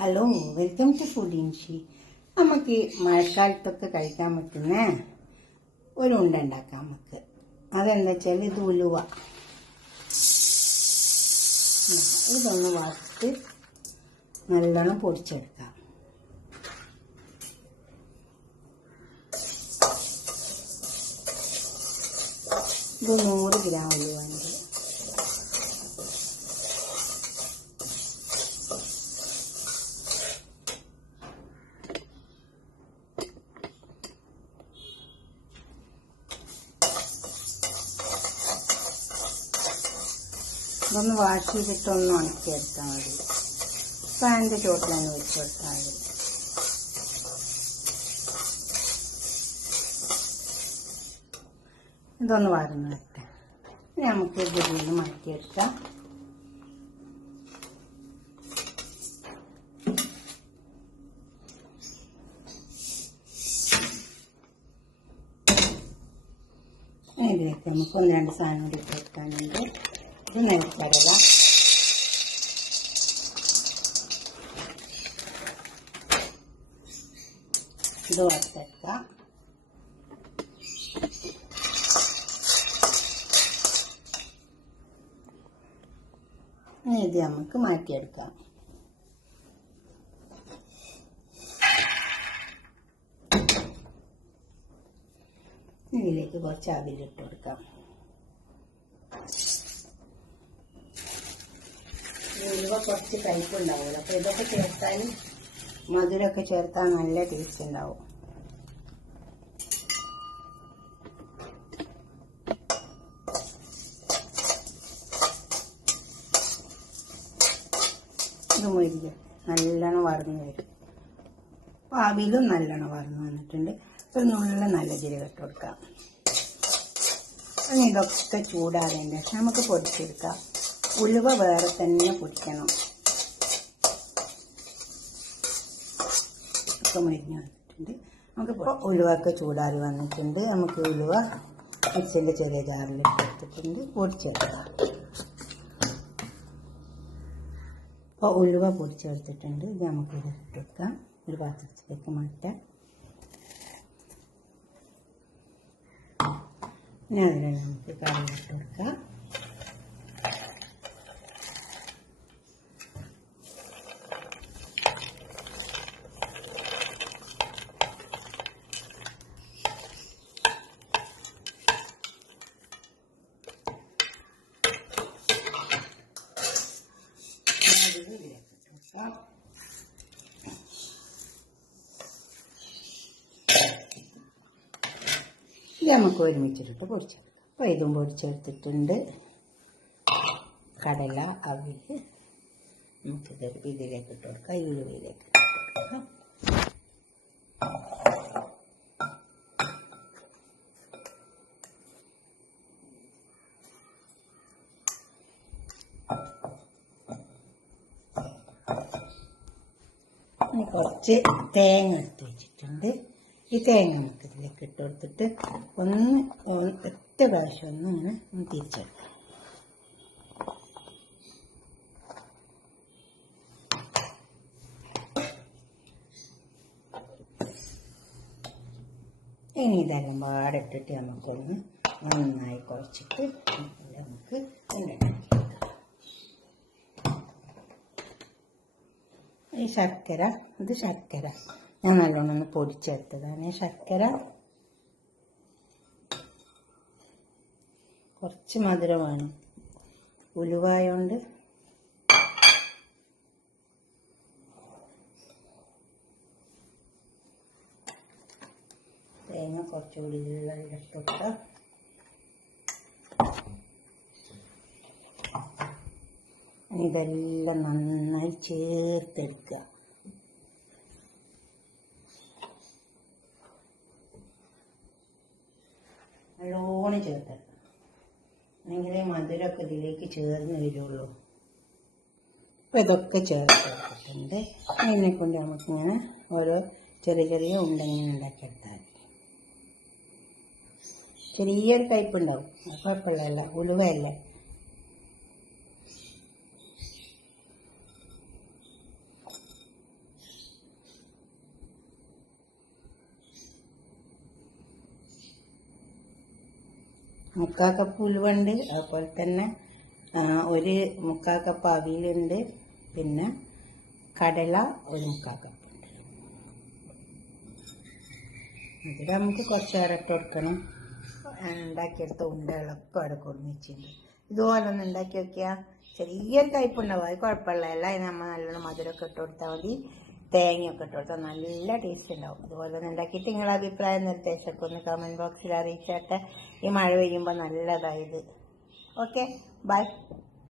Hello, welcome to food ഇൻഷി. നമുക്ക് മഴക്കാലത്തൊക്കെ കഴിക്കാൻ പറ്റുന്ന ഒരു ഉണ്ട ഉണ്ടാക്കാം. നമുക്ക് അതെന്താ വെച്ചാൽ ഇത് ഉലുവ. ഇതൊന്ന് വറുത്ത് നല്ലോണം പൊടിച്ചെടുക്കാം. ഇത് 100 ഗ്രാം ഉലുവയുണ്ട്. ഇതൊന്ന് വാഷ് ചെയ്തിട്ടൊന്ന് ഉണക്കിയെടുത്താൽ മതി. ഫാനിൻ്റെ ചോട്ടിലൊന്ന് വെച്ച് കൊടുത്താൽ മതി. ഇതൊന്ന് വാർന്ന് വെക്കാം. നമുക്ക് ഇതിൽ നിന്ന് മാറ്റിയെടുക്കാം. ഇതിലേക്ക് നമുക്ക് 1-2 സാധനം കൂടി ഇട്ട് കൊടുക്കാനുണ്ട്. ഇത് നിലക്കടല, ഇത് വറുത്തെടുക്കാം. ഇത് നമുക്ക് മാറ്റിയെടുക്കാം. ഇതിലേക്ക് കുറച്ച് അവിലിട്ട് കൊടുക്കാം. ഉലുവ കുറച്ച് കയ്പുണ്ടാവുമല്ലോ, അപ്പോൾ ഇതൊക്കെ ചേർത്താൽ മധുരമൊക്കെ ചേർത്താൽ നല്ല ടേസ്റ്റ് ഉണ്ടാവും. ഇത് മുരിഞ്ഞ് നല്ലോണം വറന്ന് വരും. അപ്പോൾ അവിലും നല്ലോണം വറന്ന് വന്നിട്ടുണ്ട്. അപ്പോൾ നുള്ള നല്ല ജീരകം ഇട്ട് കൊടുക്കാം. അങ്ങനെ ഇതൊക്കെ ചൂടാറേണ്ട ശേഷം നമുക്ക് പൊടിച്ചെടുക്കാം. ഉലുവ വേറെ തന്നെ പൊടിക്കണം. ഒക്കെ മുരിഞ്ഞ് വന്നിട്ടുണ്ട്. നമുക്കിപ്പോൾ ഉലുവൊക്കെ ചൂടാറി വന്നിട്ടുണ്ട്. നമുക്ക് ഉലുവ മിക്സിൻ്റെ ചെറിയ ജാറിലിട്ട് എടുത്തിട്ടുണ്ട്, പൊടിച്ചെടുക്കാം. അപ്പോൾ ഉലുവ പൊടിച്ചെടുത്തിട്ടുണ്ട്. ഇത് നമുക്കിത് ഇട്ടെടുക്കാം. ഒരു പാത്രത്തിലേക്ക് മാറ്റാം. ഇനി അതിനെ നമുക്ക് കറിയിലിട്ട് കൊടുക്കാം. ഇത് നമുക്ക് ഒരുമിച്ചിട്ട് പൊടിച്ചെടുക്കാം. അപ്പോൾ ഇതും പൊടിച്ചെടുത്തിട്ടുണ്ട്. കടല, അവില് നമുക്കിത് ഇതിലേക്ക് ഇട്ട് കൊടുക്കാം. ഉലുവയിലേക്ക് ഇട്ട് കൊടുക്കാം. കുറച്ച് തേങ്ങ എടുത്ത് വെച്ചിട്ടുണ്ട്. ഈ തേങ്ങ നമുക്ക് ഇതിലേക്ക് ഇട്ട് കൊടുത്തിട്ട് ഒറ്റ പ്രാവശ്യം ഇങ്ങനെ തിരിച്ചെടുക്കാം. ഇനി ഇതെല്ലാം പാടിട്ടിട്ട് നമുക്കൊന്ന് നന്നായി കുഴച്ചിട്ട് നമുക്ക് ഉണ്ടാക്കാം. ഈ ശർക്കര, ഇത് ശർക്കര ഞാൻ നല്ലോണം ഒന്ന് പൊടിച്ചെടുത്തതാണ്. ശർക്കര കുറച്ച് മധുരമാണ്, ഉലുവായോണ്ട്. തേങ്ങ കുറച്ചുകൂടി ഇട്ടിട്ട് ഇതെല്ലാം നന്നായി ചേർത്തെടുക്കുക. നല്ലോണം ചേർത്തെടുക്കുക, എങ്കിലേ മധുരമൊക്കെ ഇതിലേക്ക് ചേർന്ന് വരുള്ളൂ. അപ്പോൾ ഇതൊക്കെ ചേർത്തെടുത്തിട്ടുണ്ട്. അതിനെക്കൊണ്ട് നമുക്കിങ്ങനെ ഓരോ ചെറിയ ചെറിയ ഉണ്ടെങ്കിൽ ഉണ്ടാക്കിയെടുത്താൽ മതി. ചെറിയൊരു കയ്പുണ്ടാവും, കുഴപ്പമില്ല, ഉലുവയല്ലേ. മുക്കാൽ കപ്പ് ഉലുവുണ്ട്, അതുപോലെ തന്നെ ഒരു മുക്കാൽ കപ്പ് അവിയലുണ്ട്, പിന്നെ കടല ഒരു മുക്കാൽ കപ്പ് ഉണ്ട്. ഇതിൽ നമുക്ക് കുറച്ചേറെ ഇട്ട് കൊടുക്കണം. ഉണ്ടാക്കിയെടുത്ത ഉണ്ടകളൊക്കെ അവിടെ കൊടുമിച്ചുണ്ട്. ഇതുപോലെ ഒന്ന് ഉണ്ടാക്കി നോക്കിയാൽ ചെറിയൊരു കയ്പുണ്ടാവും, അത് കുഴപ്പമില്ല. എല്ലാം നമ്മൾ നല്ലോണം മധുരമൊക്കെ ഇട്ട് കൊടുത്താൽ മതി, തേങ്ങയൊക്കെ ഇട്ട് കൊടുത്താൽ നല്ല ടേസ്റ്റ് ഉണ്ടാവും. അതുപോലെ ഒന്ന് ഉണ്ടാക്കിയിട്ട് നിങ്ങളുടെ അഭിപ്രായം നിർദ്ദേശമൊക്കെ ഒന്ന് കമൻറ്റ് ബോക്സിൽ അറിയിച്ചാട്ടെ. ഈ മഴ പെയ്യുമ്പോൾ നല്ലതായത്. Okay, by.